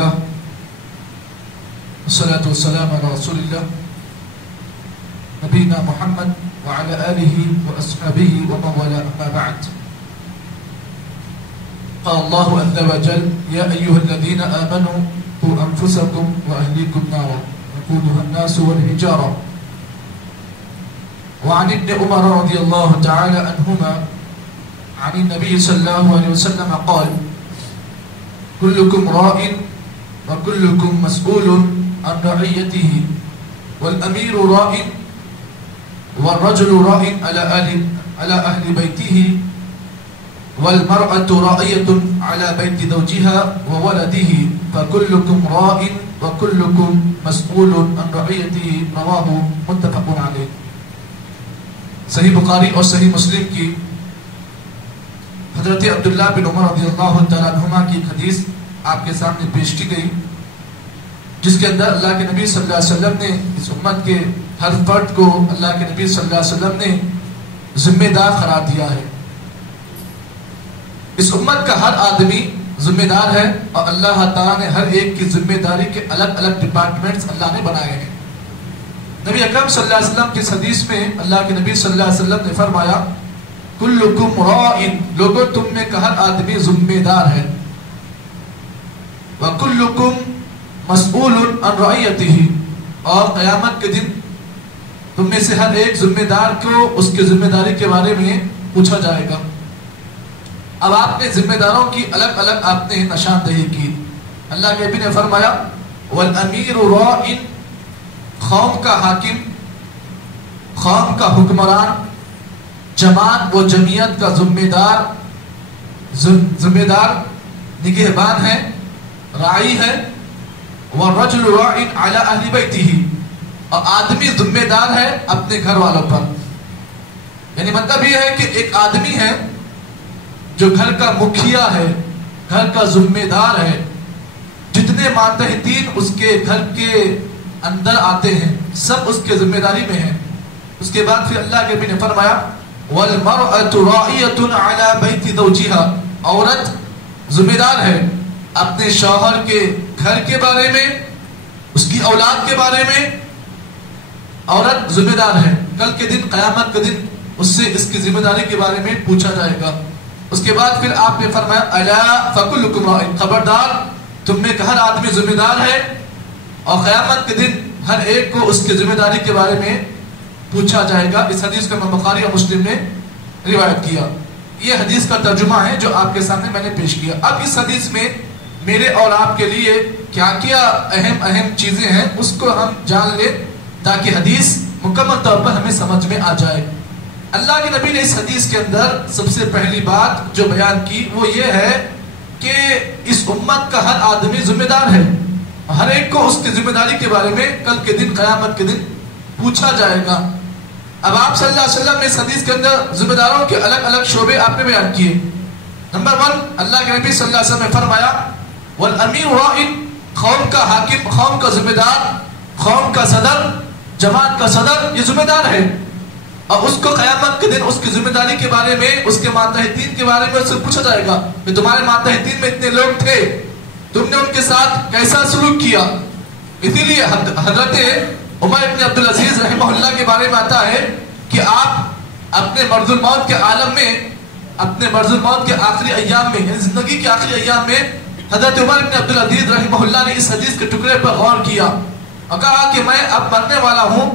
لله والصلاة والسلام على رسول الله نبينا محمد وعلى آله وأصحابه ومن والاه أما بعد. قال الله عز وجل يا أيها الذين آمنوا قوا أنفسكم وأهليكم نارا وقودها الناس والحجارة. وعن ابن عمر رضي الله تعالى عنهما عن النبي صلى الله عليه وسلم قال كلكم راع وكلكم مسؤول عن رعيته والأمير راع والرجل راع على أهل بيته والمرأة راعية على بيت زوجها وولده فكلكم راع وكلكم مسؤول عن رعيته رواه متفق عليه. صحیح بخاری اور صحیح مسلم کی حضرت عبداللہ بن عمر رضی اللہ تعالیٰ عنہما کی ایک حدیث آپ کے سامنے پیش کی گئی، جس کے اندر اللہ کے نبی صلی اللہ علیہ وسلم نے اس امت کے ہر فرد کو اللہ کے نبی صلی اللہ علیہ وسلم نے ذمہ دار قرار دیا ہے. اس امت کا ہر آدمی ذمہ دار ہے اور اللہ تعالیٰ نے ہر ایک کی ذمہ داری کے الگ الگ ڈپارٹمنٹس اللہ نے بنائے ہیں. نبی اکرم صلی اللہ علیہ وسلم کی حدیث میں اللہ کے نبی صلی اللہ علیہ وسلم نے فرمایا کلکم راعٍ، لوگوں تم میں کا ہر آدمی ذمہ دار ہے، وکلکم مسئول عن رعیتہ، اور قیامت کے دن تم میں سے ہر ایک ذمہ دار کو اس کے ذمہ داری کے بارے میں پوچھا جائے گا. اب آپ نے ذمہ داروں کی الگ الگ آپ نے نشاندہی کی. اللہ کے نبی نے فرمایا والامیر راع، قوم کا حاکم، قوم کا حکمران، جماعت و جمعیت کا ذمہ دار نگہبان ہے، راعی ہے. والرجل راع علی اہل بیتہ، اور آدمی ذمہ دار ہے اپنے گھر والوں پر. یعنی مطلب یہ ہے کہ ایک آدمی ہے جو گھر کا مکھیا ہے، گھر کا ذمہ دار ہے، جتنے ماتحتین اس کے گھر کے اندر آتے ہیں سب اس کے ذمہ داری میں ہیں. اس کے بعد پھر اللہ کے نبی نے فرمایا والمرأة راعیۃ علی بیت زوجها، عورت ذمہ دار ہے اپنے شوہر کے گھر کے بارے میں، اس کی اولاد کے بارے میں. عورت ذمہ دار ہے، کل کے دن قیامت کے دن اس سے اس کی ذمہ داری کے بارے میں پوچھا جائے گا. اس کے بعد پھر آپ نے فرمایا الا فکلکم راع، خبردار تم میں ہر آدمی ذمہ دار ہے اور قیامت کے دن ہر ایک کو اس کی ذمہ داری کے بارے میں پوچھا جائے گا. اس حدیث کو امام بخاری اور مسلم نے روایت کیا. یہ حدیث کا ترجمہ ہے جو آپ کے سامنے میں نے پیش کیا. اب اس حدیث میں میرے اور آپ کے لیے کیا کیا اہم چیزیں ہیں اس کو ہم جان لیں تاکہ حدیث مکمل طور پر ہمیں سمجھ میں آ جائے. اللہ کے نبی نے اس حدیث کے اندر سب سے پہلی بات جو بیان کی وہ یہ ہے کہ اس امت کا ہر آدمی ذمہ دار ہے، ہر ایک کو اس کی ذمہ داری کے بارے میں کل کے دن قیامت کے دن پوچھا جائے گا. اب آپ صلی اللہ علیہ وسلم نے اس حدیث کے اندر ذمہ داروں کے الگ الگ شعبے آپ نے بیان کیے. نمبر 1، اللہ کے نبی صلی اللہ علیہ وسلم نے فرمایا والامیر راع، قوم کا حاکم، قوم کا ذمہ دار، قوم کا صدر، جماعت کا صدر یہ ذمہ دار ہے اور اس کو قیامت کے دن اس کی ذمہ داری کے بارے میں، اس کے ماتحتین کے بارے میں اس سے پوچھا جائے گا کہ تمہارے ماتحتین میں اتنے لوگ تھے، تم نے ان کے ساتھ کیسا سلوک کیا. اسی لیے حضرت عمر بن عبدالعزیز رحمہ اللہ کے بارے میں آتا ہے کہ آپ اپنے مرض الموت کے عالم میں، اپنے مرض الموت کے آخری ایام میں، یعنی زندگی کے آخری ایام میں حضرت عمر بن عبدالعزیز رحمہ اللہ نے اس حدیث کے ٹکڑے پر غور کیا اور کہا کہ میں اب مرنے والا ہوں،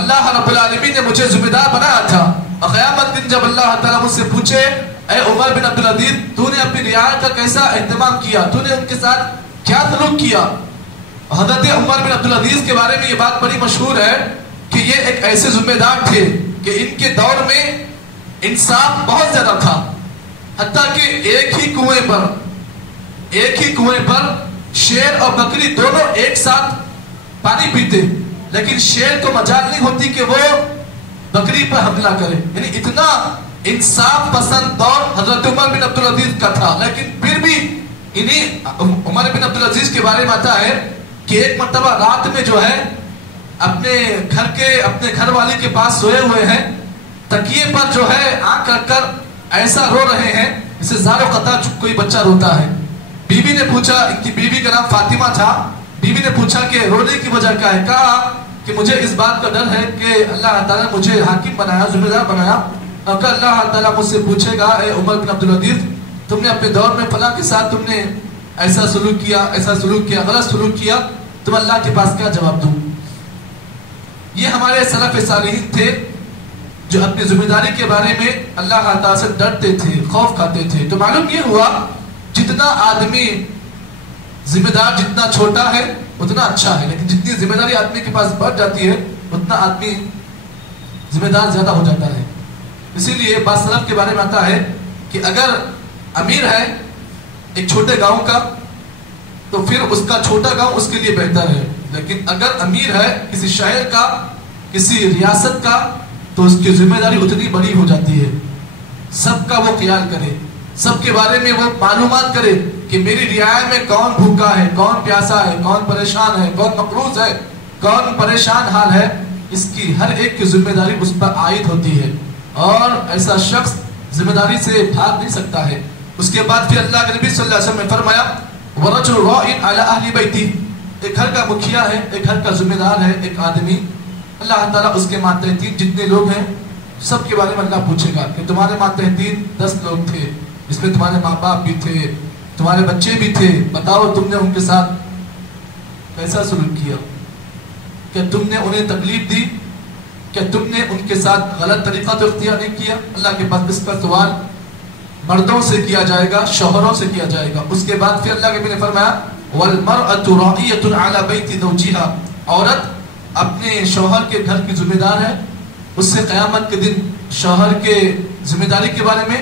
اللہ رب العالمین نے مجھے ذمہ دار بنایا تھا اور قیامت دن جب اللہ تعالیٰ مجھ سے پوچھے اے عمر بن عبدالعزیز تو نے اپنی رعایت کا کیسا اہتمام کیا، تو نے ان کے ساتھ کیا سلوک کیا. حضرت عمر بن عبدالعزیز کے بارے میں یہ بات بڑی مشہور ہے کہ یہ ایک ایسے ذمہ دار تھے کہ ان کے دور میں انصاف بہت زیادہ تھا، حتیٰ کہ ایک ہی کنویں پر شیر اور بکری دونوں ایک ساتھ پانی پیتے، لیکن شیر کو مجال نہیں ہوتی کہ وہ بکری پر حملہ کرے. یعنی اتنا انصاف پسند دور حضرت عمر بن عبدالعزیز کا تھا. لیکن پھر بھی انہیں عمر بن عبدالعزیز کے بارے میں آتا ہے کہ ایک مرتبہ رات میں جو ہے اپنے گھر والی کے پاس سوئے ہوئے ہیں، تکیے پر جو ہے آنکھ رکھ کر ایسا رو رہے ہیں جیسے زار و قطع کوئی بچہ روتا ہے. बीवी ने पूछा, इनकी बीवी का नाम फातिमा था, बीवी ने पूछा कि रोने की वजह क्या है? कहा कि मुझे इस बात का डर है कि अल्लाह ताला ने मुझे हाकिम बनाया, जिम्मेदार बनाया, और कल अल्लाह ताला मुझसे पूछेगा, ए उमर बिन अब्दुल अजीज, तुमने अपने दौर में फलां के साथ तुमने ऐसा सलूक किया, गलत सलूक किया, तुम अल्लाह के पास क्या जवाब दूं? ये हमारे सलफ सालिहीन थे जो अपनी जिम्मेदारी के बारे में अल्लाह ताला से डरते थे, खौफ खाते थे। तो मालूम ये हुआ जितना आदमी जिम्मेदार जितना छोटा है उतना अच्छा है, लेकिन जितनी जिम्मेदारी आदमी के पास बढ़ जाती है उतना आदमी जिम्मेदार ज्यादा हो जाता है। इसीलिए बात सलफ के बारे में आता है कि अगर अमीर है एक छोटे गांव का तो फिर उसका छोटा गांव उसके लिए बेहतर है, लेकिन अगर अमीर है किसी शहर का, किसी रियासत का, तो उसकी जिम्मेदारी उतनी बड़ी हो जाती है। सबका वो ख्याल करे, सबके बारे में वो मालूमात करे कि मेरी रियायत में कौन भूखा है, कौन प्यासा है, कौन परेशान है, कौन मकरूज है, कौन परेशान हाल है। इसकी हर एक की जिम्मेदारी उस पर आयद होती है और ऐसा शख्स जिम्मेदारी से भाग नहीं सकता है। उसके बाद फिर अल्लाह के नबी सल्लल्लाहु अलैहि वसल्लम ने फरमाया, वरजुल राइन अला अहली बैती, एक घर का मुखिया है, एक घर का जिम्मेदार है, एक आदमी, अल्लाह ताला उसके मातहत जितने लोग हैं सबके बारे में अल्लाह पूछेगा कि तुम्हारे मातहत 10 लोग थे, इसमें तुम्हारे माँ बाप भी थे, तुम्हारे बच्चे भी थे, बताओ तुमने उनके साथ कैसा सलूक किया? क्या तुमने उन्हें तकलीफ दी? क्या तुमने उनके साथ गलत तरीका तो इख्तियार नहीं किया? अल्लाह के पास इसका सवाल मर्दों से किया जाएगा, शौहरों से किया जाएगा। उसके बाद फिर अल्लाह के नबी ने फरमाया, वल मरअतु राइयतुन अला बैति ज़ौजिहा, औरत अपने शौहर के घर की जिम्मेदार है, उससे क़यामत के दिन शौहर के जिम्मेदारी के बारे में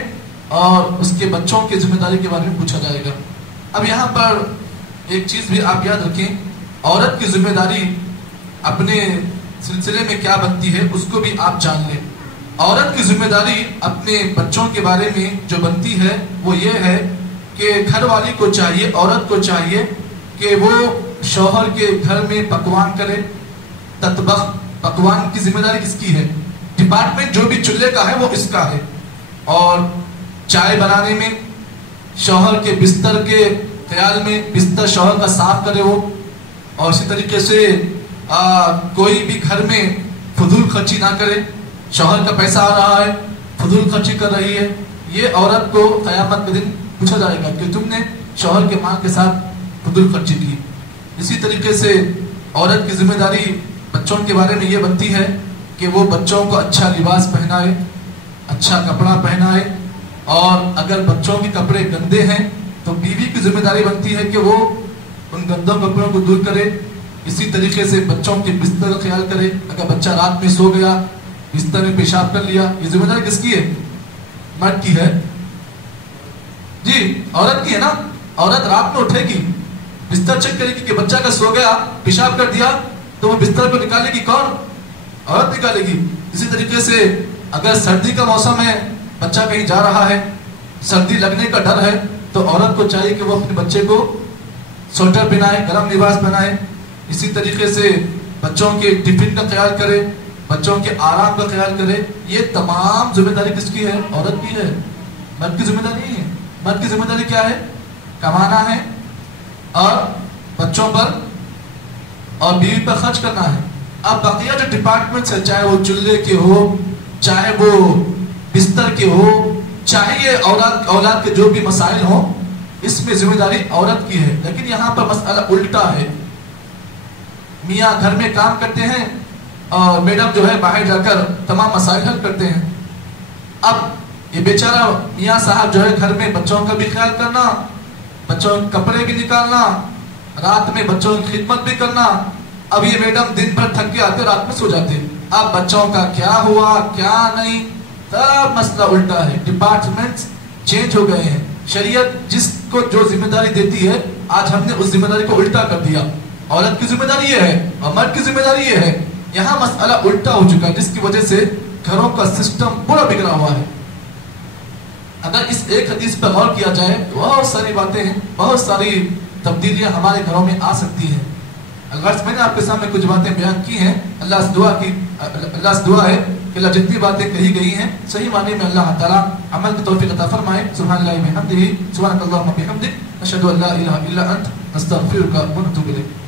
और उसके बच्चों की जिम्मेदारी के बारे में पूछा जाएगा। अब यहाँ पर एक चीज भी आप याद रखें, औरत की जिम्मेदारी अपने सिलसिले में क्या बनती है उसको भी आप जान लें। औरत की जिम्मेदारी अपने बच्चों के बारे में जो बनती है वो ये है कि घर वाली को चाहिए, औरत को चाहिए कि वो शौहर के घर में पकवान करे। ततबख, पकवान की जिम्मेदारी किसकी है? डिपार्टमेंट जो भी चूल्हे का है वो इसका है। और चाय बनाने में, शौहर के बिस्तर के ख्याल में बिस्तर शौहर का साफ करे वो, और इसी तरीके से कोई भी घर में फजूल खर्ची ना करे। शौहर का पैसा आ रहा है, फजूल खर्ची कर रही है, ये औरत को क़यामत के दिन पूछा जाएगा कि तुमने शौहर के माल के साथ फजूल खर्ची की। इसी तरीके से औरत की जिम्मेदारी बच्चों के बारे में ये बनती है कि वो बच्चों को अच्छा लिबास पहनाए, अच्छा कपड़ा पहनाए, और अगर बच्चों के कपड़े गंदे हैं तो बीवी की जिम्मेदारी बनती है कि वो उन गंदों कपड़ों को दूर करे। इसी तरीके से बच्चों के बिस्तर का ख्याल करे। अगर बच्चा रात में सो गया, बिस्तर में पेशाब कर लिया, ये जिम्मेदारी किसकी है? मर्द की है जी, औरत की है ना। औरत रात में उठेगी, बिस्तर चेक करेगी कि बच्चा का सो गया, पेशाब कर दिया, तो वो बिस्तर को निकालेगी कौन? औरत निकालेगी। इसी तरीके से अगर सर्दी का मौसम है, बच्चा कहीं जा रहा है, सर्दी लगने का डर है, तो औरत को चाहिए कि वो अपने बच्चे को स्वेटर पहनाए, गर्म लिबास पहनाए। इसी तरीके से बच्चों के टिफिन का ख्याल करे, बच्चों के आराम का ख्याल करे। ये तमाम जिम्मेदारी किसकी है? औरत की है, मर्द की जिम्मेदारी नहीं है। मर्द की जिम्मेदारी क्या है? कमाना है और बच्चों पर और बीवी पर खर्च करना है। अब बकिया जो डिपार्टमेंट्स है, चाहे वो चूल्हे के हो, चाहे वो बिस्तर के हो, चाहे ये औलाद के जो भी मसाइल हो, इसमें जिम्मेदारी औरत की है। लेकिन यहाँ पर मसला उल्टा है। मियाँ घर में काम करते हैं और मैडम जो है बाहर जाकर तमाम मसाइल हल करते हैं। अब ये बेचारा मियाँ साहब जो है घर में बच्चों का भी ख्याल करना, बच्चों के कपड़े भी निकालना, रात में बच्चों की खिदमत भी करना। अब ये मैडम दिन भर थक के आते, रात में सो जाते। अब बच्चों का क्या हुआ क्या नहीं, सब मसला उल्टा है। डिपार्टमेंट्स चेंज हो गए हैं। शरीयत जिसको जो जिम्मेदारी देती है, आज हमने उस जिम्मेदारी को उल्टा कर दिया। औरत की जिम्मेदारी ये है और मर्द की जिम्मेदारी ये है। यहाँ मसला उल्टा हो चुका है, जिसकी वजह से घरों का सिस्टम पूरा बिगड़ा हुआ है। अगर इस एक हदीस पर गौर किया जाए तो बहुत सारी बातें, बहुत सारी तब्दीलियां हमारे घरों में आ सकती हैं। अगर मैंने आपके सामने कुछ बातें बयान की हैं, अल्लाह से दुआ है कि अल्लाह जितनी बातें कही गई हैं सही माने में अल्लाह ताला عمل کی توفیق عطا فرمائے. سبحان اللہ و بحمدہ سبحانک اللہم و بحمدک نشہد ان لا الہ الا انت نستغفرک و نتوب الیک.